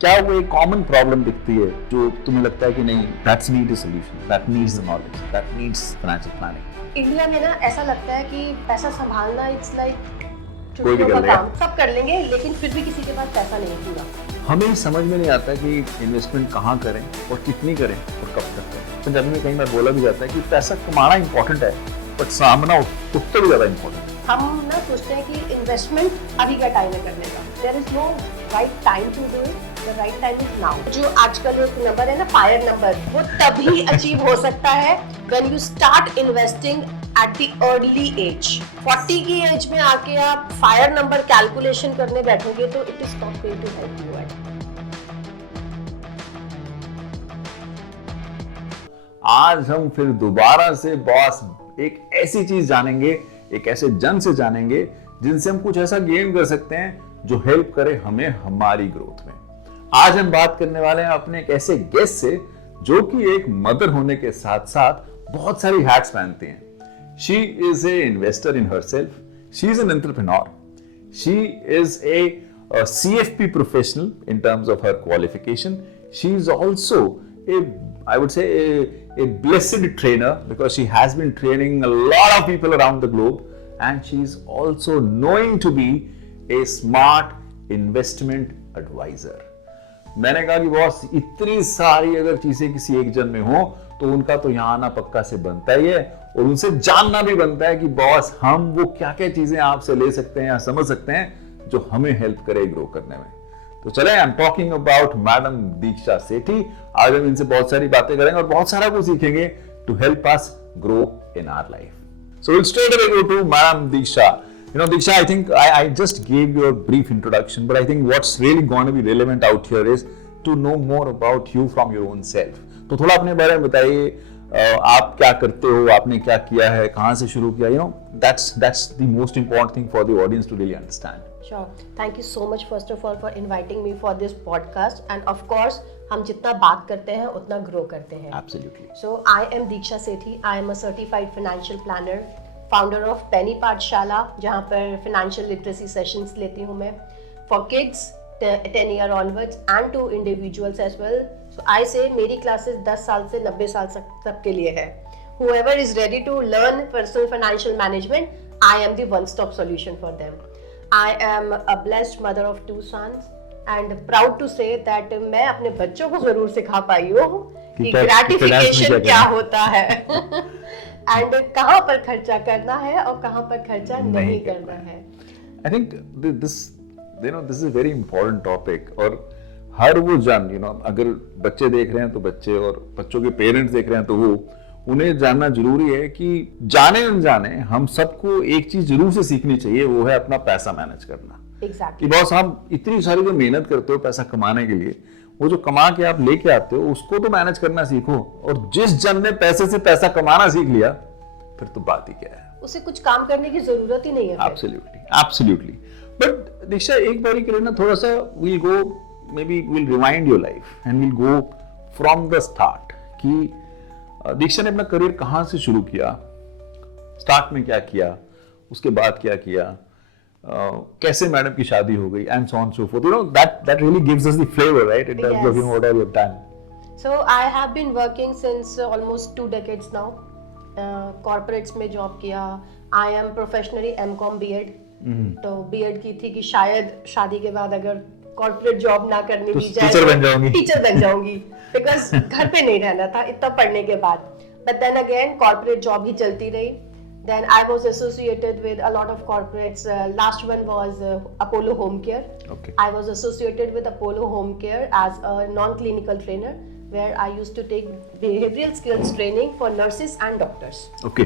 क्या वो एक कॉमन प्रॉब्लम दिखती है जो तुम्हें लगता है कि नहीं, that's need a solution, that needs the knowledge, that needs financial planning? India में ना ऐसा लगता है कि पैसा संभालना इट्स लाइक कोई भी कर लेगा। काम सब कर लेंगे, लेकिन फिर भी किसी के पास पैसा नहीं पूरा। हमें समझ में नहीं आता कि इन्वेस्टमेंट कहाँ करें और कितनी करें और कब तक करें। पंजाबी में कई बार बोला भी जाता है कि पैसा कमाना इंपॉर्टेंट है, बट सामना उससे भी ज्यादा इंपॉर्टेंट है। हम ना सोचते हैं कि इन्वेस्टमेंट अभी का टाइम है करने का। There is no right time to do it, the right time is now. जो आजकल एक नंबर है ना, फायर नंबर, वो तभी अचीव हो सकता है when you start investing at the early age. 40 की एज में आके आप फायर नंबर कैलकुलेशन करने बैठोगे तो it is not going to help you. आज हम फिर दोबारा से बॉस एक ऐसी चीज जानेंगे, एक ऐसे जन से जानेंगे जिनसे हम कुछ ऐसा गेन कर सकते हैं जो हेल्प करे हमें हमारी ग्रोथ में। आज हम बात करने वाले हैं अपने एक ऐसे गेस्ट से जो कि एक मदर होने के साथ साथ बहुत सारी हैट्स पहनती हैं। She is a investor in herself, she is an entrepreneur, she is a CFP professional in terms of her qualification. She is also I would say a blessed trainer because she has been training a lot of people around the globe, and she is also knowing to be a smart investment advisor. मैंने कहा कि boss इतनी सारी अगर चीजें किसी एक जन में हो तो उनका तो यहाँ आना पक्का से बनता ही है, और उनसे जानना भी बनता है कि बॉस हम वो क्या क्या चीजें आपसे ले सकते हैं या समझ सकते हैं जो हमें हेल्प करे ग्रो करने में। तो चले, I am talking about madam Diksha Sethi. आज हम इनसे बहुत सारी बातें करेंगे और बहुत सारा कुछ सीखेंगे to help us grow in our life. So will straight away go to madam Diksha. You know, Diksha, I think I just gave you a brief introduction, but I think what's really going to be relevant out here is to know more about you from your own self. तो थोड़ा अपने बारे में बताइए, आप क्या करते हो, आपने क्या किया है, कहाँ से शुरू किया? You know, that's the most important thing for the audience to really understand. Sure. Thank you so much first of all for inviting me for this podcast, and of course हम जितना बात करते हैं उतना ग्रो करते हैं। Absolutely. So I am Diksha Sethi. I am a certified financial planner, founder of penny Pathshala, जहाँ पर फाइनेंशियल लिटरेसी सेशंस लेती हूँ मैं for kids 10 year onwards and to individuals as well. So I say मेरी classes 10 साल से 90 साल तक के लिए है। whoever is ready to learn personal financial management, I am the one stop solution for them. I am a blessed mother of 2 sons and proud to say that मैं अपने बच्चों को जरूर सिखा पाई हूँ कि ग्रेटिफिकेशन क्या होता है एंड कहाँ पर खर्चा करना है और कहाँ पर खर्चा नहीं करना है। I think this is a very important topic, और हर वो जन अगर बच्चे देख रहे हैं तो बच्चे, और बच्चों के पेरेंट्स देख रहे हैं तो वो, उन्हें जानना जरूरी है कि जाने अनजाने हम सबको एक चीज जरूर से सीखनी चाहिए, वो है अपना पैसा मैनेज करना। Exactly. कि बॉस हम इतनी सारी जो मेहनत करते हो पैसा कमाने के लिए, वो जो कमा के आप लेके आते हो उसको तो मैनेज करना सीखो, और जिस जन ने पैसे से पैसा कमाना सीख लिया फिर तो बात ही क्या है, उसे कुछ काम करने की जरूरत ही नहीं है। Absolutely. बट दीक्षा, एक बारी के लिए ना थोड़ा सा we'll rewind your life and we'll go from the start कि दीक्षा ने अपना करियर कहाँ से शुरू किया, स्टार्ट में क्या किया, उसके बाद क्या किया, कैसे मैडम की शादी हो गई, and so on so forth. That really gives us the flavor, right? In terms of what all you've done. So I have been working since almost 2 decades now. Corporates में जॉब किया। I am professionally M.Com B.Ed, तो B.Ed की थी कि शायद शादी के बाद अगर कॉर्पोरेट जॉब ना करनी दी जाए टीचर बन जाऊंगी बिकॉज घर पे नहीं रहना था इतना पढ़ने के बाद। But then again corporate job ही चलती रही। Then I was associated with a lot of corporates. Last one was Apollo home care. I was associated with Apollo home care as a non clinical trainer, where I used to take behavioral skills training for nurses and doctors. Okay.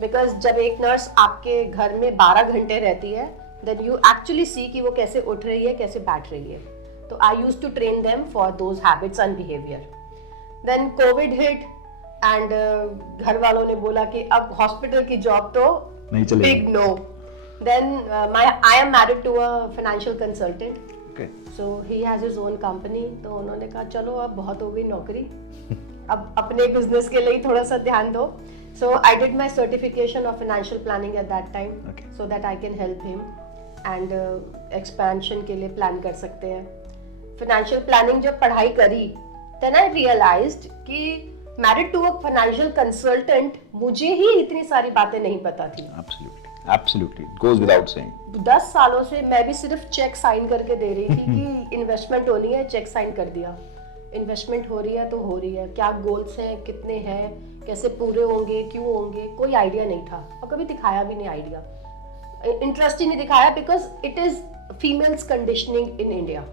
Because जब एक nurse आपके घर में 12 घंटे रहती है, then you actually see कि वो कैसे उठ रही है, कैसे बैठ रही है। तो I used to train them for those habits and behavior. Then COVID hit and घर वालों ने बोला कि अब हॉस्पिटल की जॉब तो नहीं चलेगी। Big no. Then I am married to a financial consultant. So he has his own company. तो उन्होंने कहा चलो अब बहुत हो गई नौकरी, अब अपने बिजनेस के लिए थोड़ा सा ध्यान दो। So I did my certification of financial planning at that time, so that I can help him and expansion के लिए प्लान कर सकते हैं। फाइनेंशियल प्लानिंग जब पढ़ाई करी, देन आई रियलाइज्ड कि married to a financial consultant मुझे ही इतनी सारी बातें नहीं पता थी। Absolutely, it goes without saying. 10 सालों से मैं भी सिर्फ चेक साइन करके दे रही थी कि इन्वेस्टमेंट होनी है, चेक साइन कर दिया। इन्वेस्टमेंट हो रही है तो हो रही है, क्या गोल्स हैं, कितने हैं, कैसे पूरे होंगे, क्यों होंगे, कोई आइडिया नहीं था और कभी दिखाया भी नहीं आइडिया, इंटरेस्ट ही नहीं दिखाया, because it is females conditioning in India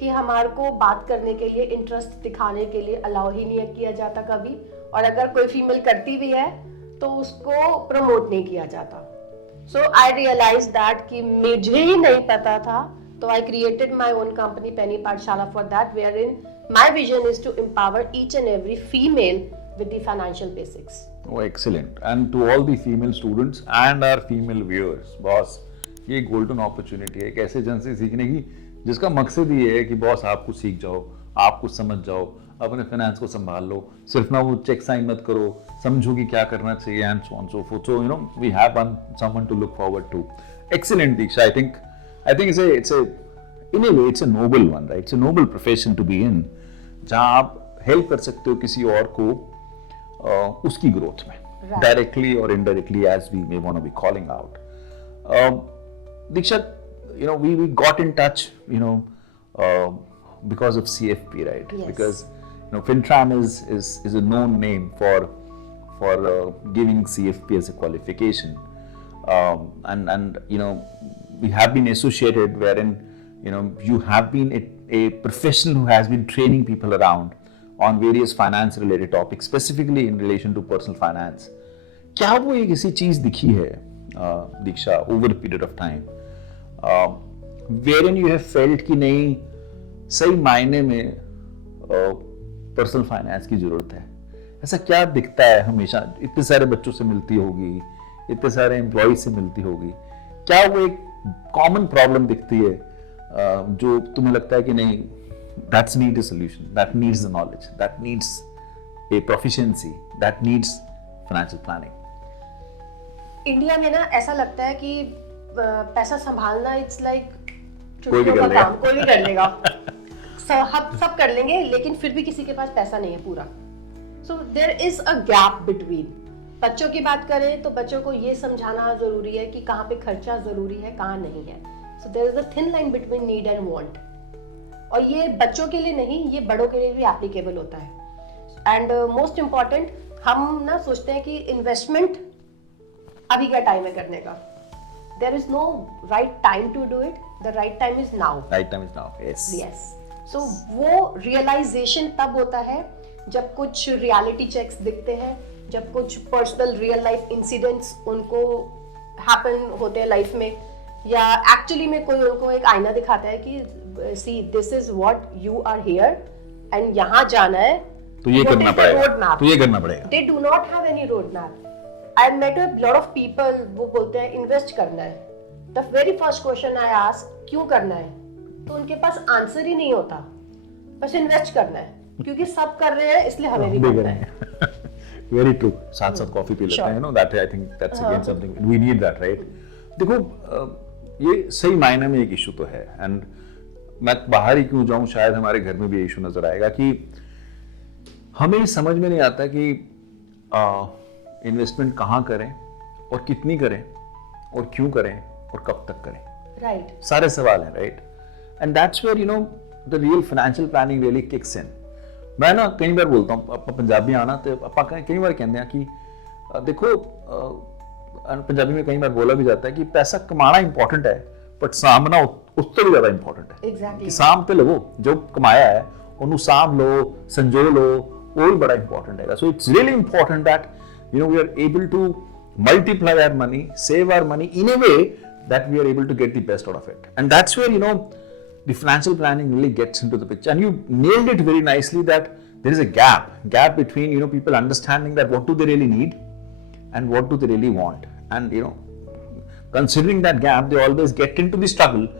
कि हमारे को बात करने के लिए, इंटरेस्ट दिखाने के लिए अलाउ ही नहीं किया जाता कभी, और अगर कोई फीमेल करती भी है तो उसको प्रमोट नहीं किया जाता। सो आई रियलाइज दैट कि मुझे ही नहीं पता था, तो I created my own company penny Pathshala for that, where in my vision is to empower each and every female with the financial basics. Oh, excellent. And to all the female students and our female viewers, boss ये golden opportunity है एक ऐसे जन से सीखने की जिसका मकसद ये है कि बॉस आप कुछ सीख जाओ, आप कुछ समझ जाओ, अपने फाइनेंस को संभाल लो, सिर्फ ना वो चेक साइन मत करो, समझो कि क्या करना चाहिए and so on so forth. So you know we have someone to look forward to. Excellent Diksha, I think it's a in a way it's a noble one, right? It's a noble profession to be in, जहाँ आप help कर सकते हो किसी और को उसकी growth में, डायरेक्टली और indirectly, as we may want to be calling out. Diksha, you know, we got in touch, you know, because of CFP, right? Yes. Because you know FinTram is a known name for giving CFP as a qualification, and you know we have been associated wherein you know you have been a professional who has been training people around on various finance related topics, specifically in relation to personal finance. क्या वो एक ऐसी चीज दिखी है दीक्षा over a period of time wherein you have felt कि नहीं सही मायने में पर्सनल फाइनेंस की जरूरत है? ऐसा क्या दिखता है हमेशा? इतने सारे बच्चों से मिलती होगी, इतने सारे एम्प्लॉयज से मिलती होगी, क्या वो एक कॉमन प्रॉब्लम दिखती है जो तुम्हें लगता है कि नहीं that's need a solution, that needs the knowledge, that needs a proficiency, that needs financial planning? India में ना ऐसा लगता है कि पैसा संभालना इट्स लाइक कोई भी कर लेगा, कोई भी कर लेगा, सब कर लेंगे, लेकिन फिर भी किसी के पास पैसा नहीं है पूरा। So there is a gap between. बच्चों की बात करें तो बच्चों को ये समझाना जरूरी है कि कहाँ पे खर्चा जरूरी है, कहाँ नहीं है। So there is a thin line between need and want, और ये बच्चों के लिए नहीं, ये बड़ों के लिए भी एप्लीकेबल होता है। एंड मोस्ट इम्पॉर्टेंट, हम ना सोचते हैं कि इन्वेस्टमेंट अभी क्या टाइम है करने का। There is no right time to do it. The right time is now. Right time is now. Yes. Yes. So वो realization तब होता है जब कुछ reality checks दिखते हैं, जब कुछ personal real life incidents उनको happen होते हैं लाइफ में, या actually में कोई उनको एक आईना दिखाता है कि see this is what you are here and यहाँ जाना है, तो ये करना पड़ेगा, तो ये करना पड़ेगा। They do not have any roadmap. I met a lot of people, वो बोलते हैं इन्वेस्ट करना है। The very first question I ask, क्यों करना है? तो उनके पास आंसर ही नहीं होता, बस इन्वेस्ट करना है, क्योंकि सब कर रहे हैं इसलिए हमें भी करना है। Very true. साथ साथ कॉफी पी लेते हैं, you know, that I think that's again something we need that, right? देखो ये सही मायने में एक इशू तो है, एंड मैं बाहर ही क्यों जाऊं, शायद हमारे घर में भी इशू नजर आएगा कि हमें समझ में नहीं आता कि इन्वेस्टमेंट कहाँ करें और कितनी करें और क्यों करें और कब तक करें, राइट? सारे सवाल हैं, right? And that's where you know the real financial planning really kicks in. मैं ना कई बार बोलता हूँ, आप पंजाबी आना तो आप कई बार कहते हैं कि देखो, पंजाबी में कई बार बोला भी जाता है कि पैसा कमाना इंपॉर्टेंट है, बट सामना उससे भी ज्यादा इंपॉर्टेंट है। Exactly. साम पे लगो, जो कमाया है उन्हें साम लो, संजो लो, वो भी बड़ा इंपॉर्टेंट है। So it's really important that you know we are able to multiply our money, save our money in a way that we are able to get the best out of it, and that's where you know the financial planning really gets into the picture. And you nailed it very nicely that there is a gap between you know people understanding that what do they really need and what do they really want, and you know considering that gap they always get into the struggle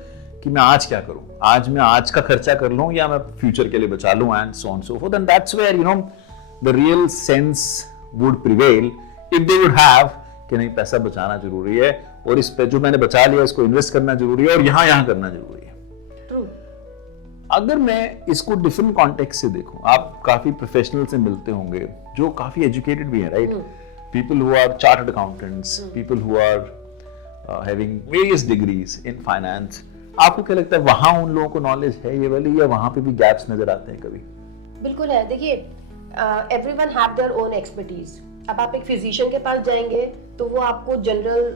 कि मैं आज क्या करूं, आज मैं आज का खर्चा कर लूं या मैं फ्यूचर के लिए बचा लूं, and so on so forth. And that's where you know the real sense would prevail if they would have कि नहीं पैसा बचाना जरूरी है, और इस पे जो मैंने बचा लिया इसको इन्वेस्ट करना जरूरी है, और यहाँ करना जरूरी है। True. अगर मैं इसको डिफरेंट कॉन्टेक्स्ट से देखूं, आप काफी प्रोफेशनल से मिलते होंगे जो काफी एजुकेटेड भी हैं, right? People who are chartered accountants, people who are having various degrees in finance, आपको क्या लगता है वहां उन लोगों को नॉलेज है ये वाली, या वहां पे भी गैप्स नजर आते हैं कभी? बिल्कुल है। देखिए, everyone have their own expertise. अब आप एक फिजिशियन के पास जाएंगे तो वो आपको जनरल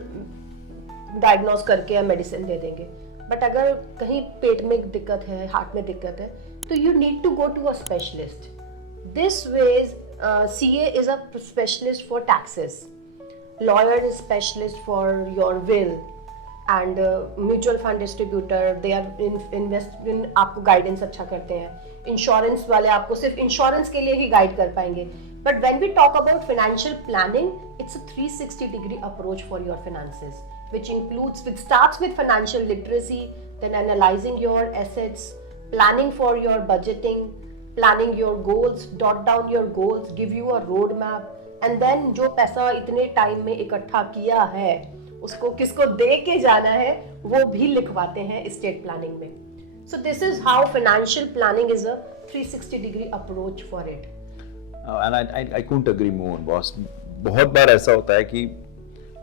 डायग्नोस करके या मेडिसिन दे देंगे, बट अगर कहीं पेट में दिक्कत है, हार्ट में दिक्कत है, तो you need to go to a specialist. This ways CA is a specialist for taxes, lawyer is specialist for your will, and mutual fund distributor they are invest in आपको गाइडेंस अच्छा करते हैं। Insurance वाले आपको सिर्फ insurance के लिए ही guide कर पाएंगे। But when we talk about financial planning, it's a 360 degree approach for your finances, which starts with financial literacy, then analyzing your assets, planning for your budgeting, planning your goals, jot down your goals, give you a road map, and then जो पैसा इतने time में इकट्ठा किया है उसको किसको दे के जाना है वो भी लिखवाते हैं स्टेट प्लानिंग में। So this is how financial planning is a 360 degree approach for it. And I couldn't agree more, boss. बहुत बार ऐसा होता है कि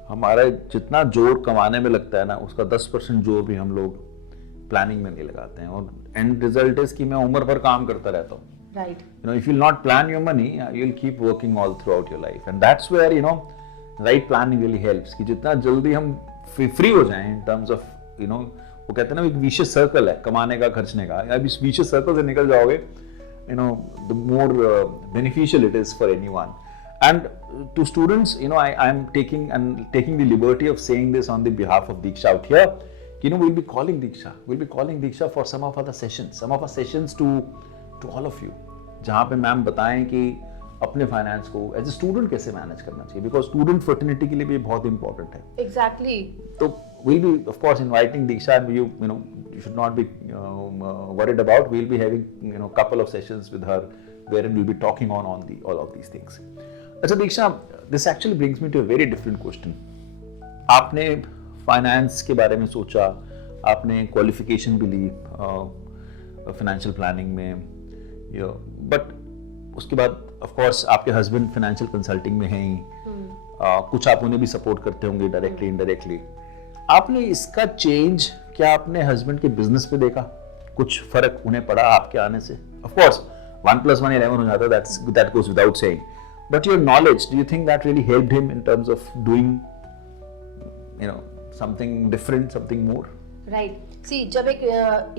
हमारा जितना जोर कमाने में लगता है ना, उसका 10% जोर भी हम लोग प्लानिंग में नहीं लगाते हैं, और एंड रिजल्ट इज कि मैं उम्र भर काम करता रहता हूँ। Right. You know, if you'll not plan your money, you'll keep working all throughout your life, and that's where right planning really helps. कि जितना जल्दी हम फ्री हो जाएं in terms of वो कहते हैं ना, एक विशियस सर्कल है कमाने का खर्चने का, अब इस विशियस सर्कल से निकल जाओगे, the more beneficial it is for anyone. And to students, I am taking the liberty of saying this on the behalf of Diksha out here. We'll be calling Diksha for some of our sessions to all of you, जहाँ पे ma'am बताएं कि अपने finance को as a student कैसे manage करना चाहिए, because student fertility के लिए भी बहुत इंपॉर्टेंट है। Exactly. तो we'll be of course inviting Diksha, and you should not be worried about. We'll be having couple of sessions with her wherein we'll be talking on all of these things. अच्छा Diksha, this actually brings me to a very different question. आपने finance के बारे में सोचा, आपने qualification भी ली financial planning में, but उसके बाद ऑफ कोर्स आपके हस्बैंड फाइनेंशियल कंसल्टिंग में हैं ही, कुछ आप उन्हें भी सपोर्ट करते होंगे डायरेक्टली इनडायरेक्टली। आपने इसका चेंज क्या अपने हस्बैंड के बिजनेस पे देखा? कुछ फर्क उन्हें पड़ा आपके आने से? ऑफ कोर्स 1 + 1 11 हो जाता है, that goes without saying, but your knowledge, do you think that really helped him in terms of doing something different, something more? Right. See, जब एक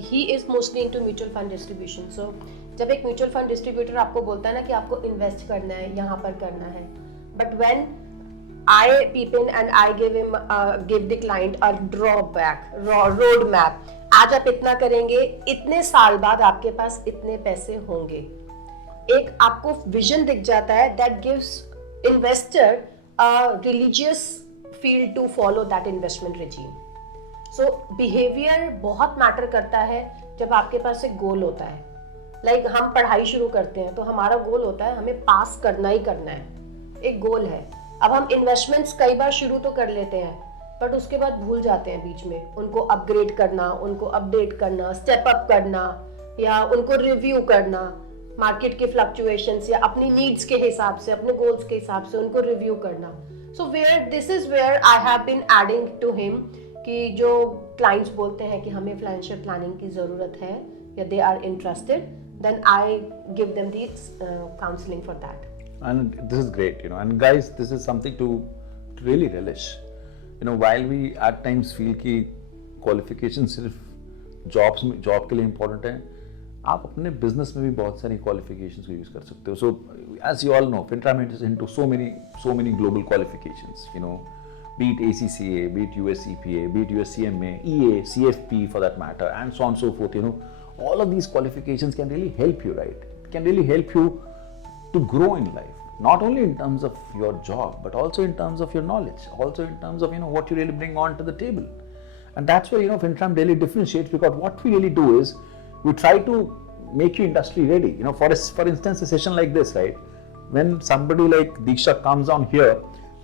he is mostly into mutual fund distribution. So जब एक mutual fund distributor आपको बोलता है ना कि आपको इन्वेस्ट करना है, यहाँ पर करना है, but when I peep in and I give the client a road map. आज आप इतना करेंगे, इतने साल बाद आपके पास इतने पैसे होंगे, एक आपको विजन दिख जाता है, that gives investor a religious feel to follow that investment regime. So behavior बहुत मैटर करता है जब आपके पास एक गोल होता है। लाइक हम पढ़ाई शुरू करते हैं तो हमारा गोल होता है हमें पास करना ही करना है, एक गोल है। अब हम इन्वेस्टमेंट्स कई बार शुरू तो कर लेते हैं बट उसके बाद भूल जाते हैं बीच में, उनको अपग्रेड करना, उनको अपडेट करना, स्टेप अप करना, या उनको रिव्यू करना, मार्केट के फ्लक्चुएशंस या अपनी नीड्स के हिसाब से, अपने गोल्स के हिसाब से उनको रिव्यू करना। So this is where I have been adding to him कि जो क्लाइंट्स बोलते हैं कि हमें फाइनेंशियल प्लानिंग की ज़रूरत है या they are interested, then I give them the counseling for that. And this is great, and guys, this is something to really relish. While we at times feel कि qualification सिर्फ job के लिए important है, आप अपने business में भी बहुत सारी qualifications को use कर सकते हो. So as you all know, Fintram is into so many global qualifications, be it ACCA, be it US CPA, be it US CMA, EA, CFP for that matter, and so on and so forth. All of these qualifications can really help you, right? Can really help you to grow in life, not only in terms of your job, but also in terms of your knowledge, also in terms of what you really bring on to the table. And that's where Fintram really differentiates, because what we really do is we try to make you industry ready. For instance, a session like this, right? When somebody like Diksha comes on here,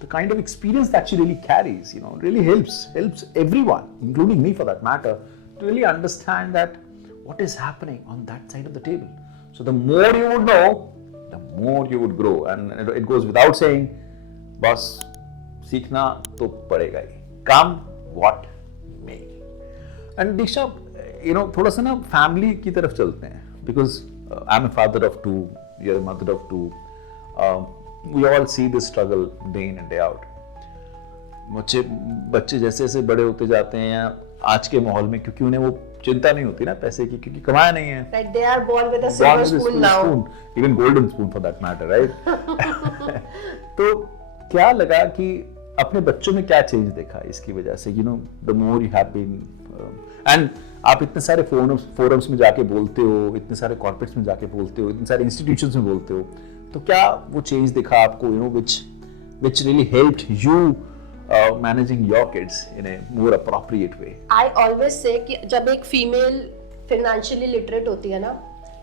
the kind of experience that she really carries, really helps everyone, including me for that matter, to really understand that what is happening on that side of the table. So the more you would know, the more you would grow. And it goes without saying, बस सीखना तो पड़ेगा ही, come what may. And Diksha, थोड़ा सा ना family की तरफ चलते हैं, because I'm a father of two, you're a mother of two. We all see this struggle day in and day out. बच्चे जैसे जैसे बड़े होते जाते हैं आज के माहौल में, क्योंकि उन्हें वो चिंता नहीं होती ना पैसे की, क्योंकि कमाया नहीं है. Right, they are born with a silver spoon now. Even golden spoon for that matter, right? तो क्या लगा कि अपने बच्चों में क्या चेंज देखा इसकी वजह से, the more you have been and आप इतने सारे फोरम्स में जाके बोलते हो, इतने सारे कॉर्पोरेट्स में जाके बोलते हो, इतने सारे इंस्टीट्यूशंस में बोलते हो, तो क्या वो चेंज दिखा आपको, which really helped you managing your kids in a more appropriate way? I always say कि जब एक फीमेल financially literate होती है ना,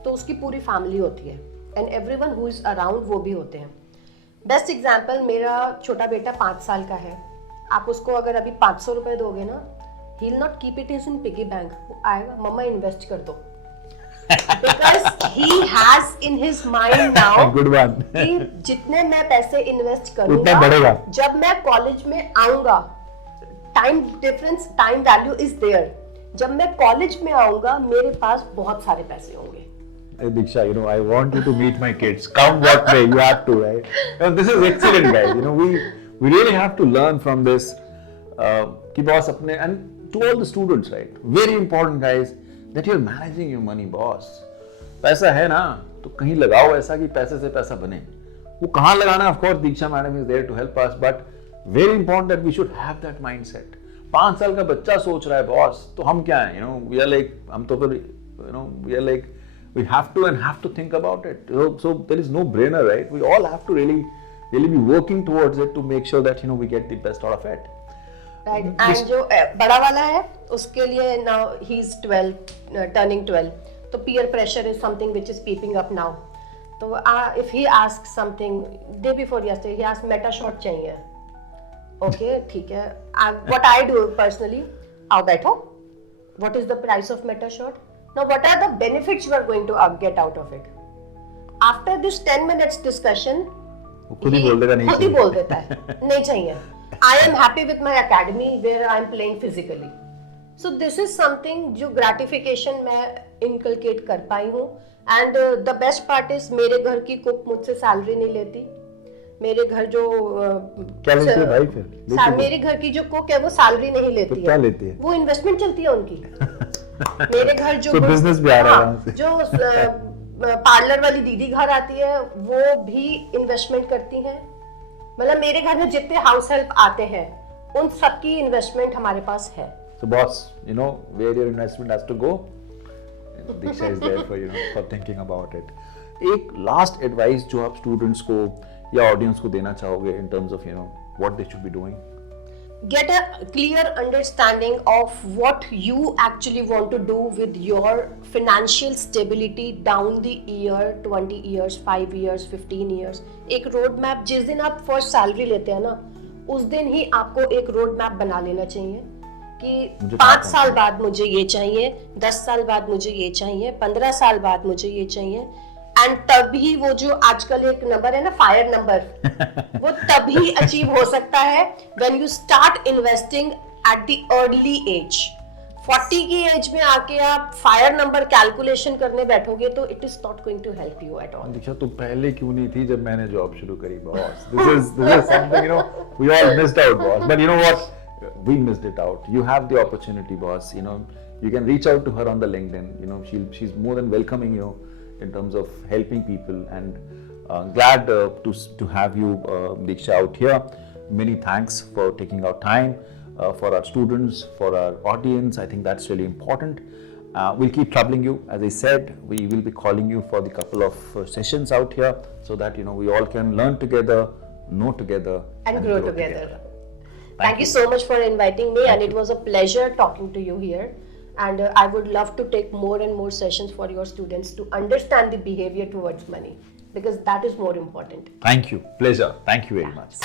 तो उसकी पूरी फैमिली होती है, and everyone who is around वो भी होते हैं. बेस्ट एग्जाम्पल, मेरा छोटा बेटा 5 साल का है. आप उसको अगर अभी 500 रुपए दोगे ना, he will not keep it in piggy bank. वो आएगा, मम्मा इन्वेस्ट कर दो. Because he has in his mind now Good one. कि जितने मैं पैसे इन्वेस्ट उतना करूंगा, बढ़ेगा. जब मैं कॉलेज में आऊंगा, time difference, time value is there. जब मैं कॉलेज में आऊंगा, मेरे पास बहुत सारे पैसे होंगे. Diksha, I want you to meet my kids. Come what may, you have to, right? This is excellent, guys. We really have to learn from this. कि boss अपने, and to all the students, right? Very important, guys, that you're managing your money, boss. पैसा है ना, तो कहीं लगाओ ऐसा कि पैसे से पैसा बने. वो कहाँ लगाना, of course, Diksha madam is there to help us, but very important that we should have that mindset. 5 साल का बच्चा सोच रहा है, boss, तो हम क्या हैं? We are like, हम तो फिर, we are like, we have to think about it. So there is no brainer, right? We all have to really be working towards it to make sure that we get the best out of it. Right. And जो बड़ा वाला है, उसके लिए now he is 12, turning 12. तो peer pressure is something which is peeping up now. तो if he asks something, day before yesterday, he asked Meta shot चाहिए. Okay, ठीक है. What I do personally, आओ बैठो. What is the price of Meta shot? Now, what are the benefits you are going to get out of it? After this 10 minutes discussion, खुद ही बोल देगा नहीं चाहिए. खुद ही बोल देता है, नहीं चाहिए. I am happy with my academy where I am playing physically. So this is something जो gratification मैं inculcate कर पाई हूँ. And the best part is मेरे घर की cook मुझसे salary नहीं लेती. मेरे घर जो क्या लेती है भाई फिर? मेरे घर की जो cook है वो salary नहीं लेती है. क्या लेती है? वो investment चलती है उनकी. मेरे घर जो बिजनेस भी आ रहा है, जो पार्लर वाली दीदी घर आती है वो भी इन्वेस्टमेंट करती हैं. मतलब मेरे घर में जितने हाउस हेल्प आते हैं उन सबकी इन्वेस्टमेंट हमारे पास है. So boss, where your investment has to go, Diksha is there for thinking about it. एक लास्ट एडवाइस जो आप स्टूडेंट्स को या ऑडियंस को देना चाहोगे in terms of what they should be doing? Get a clear understanding of what you actually want to do with your financial stability down the year, 20 years, 5 years, 15 years. एक road map, जिस दिन आप first salary लेते हैं ना, उस दिन ही आपको एक रोड मैप बना लेना चाहिए कि 5 साल बाद मुझे ये चाहिए, 10 साल बाद मुझे ये चाहिए, 15 साल बाद मुझे ये चाहिए. एंड तभी वो जो आजकल एक नंबर है ना, फायर नंबर, वो तभी अचीव हो सकता है when you start investing at the early age. 40 की एज में आके आप फायर नंबर कैलकुलेशन करने बैठोगे तो it is not going to help you at all. Diksha, तू पहले क्यों नहीं थी जब मैंने जॉब शुरू करी boss? This is something we all missed out, boss. But you know what? We missed it out. You have the opportunity, boss. You can reach out to her on the LinkedIn. She's more than welcoming you in terms of helping people, and glad to have you, Diksha, out here. Many thanks for taking our time for our students, for our audience. I think that's really important. We'll keep troubling you. As I said, we will be calling you for the couple of sessions out here so that we all can learn together, know together, and grow together. Thank you so much for inviting me, and it was a pleasure talking to you here. And I would love to take more and more sessions for your students to understand the behavior towards money, because that is more important. Thank you. Pleasure. Thank you very much.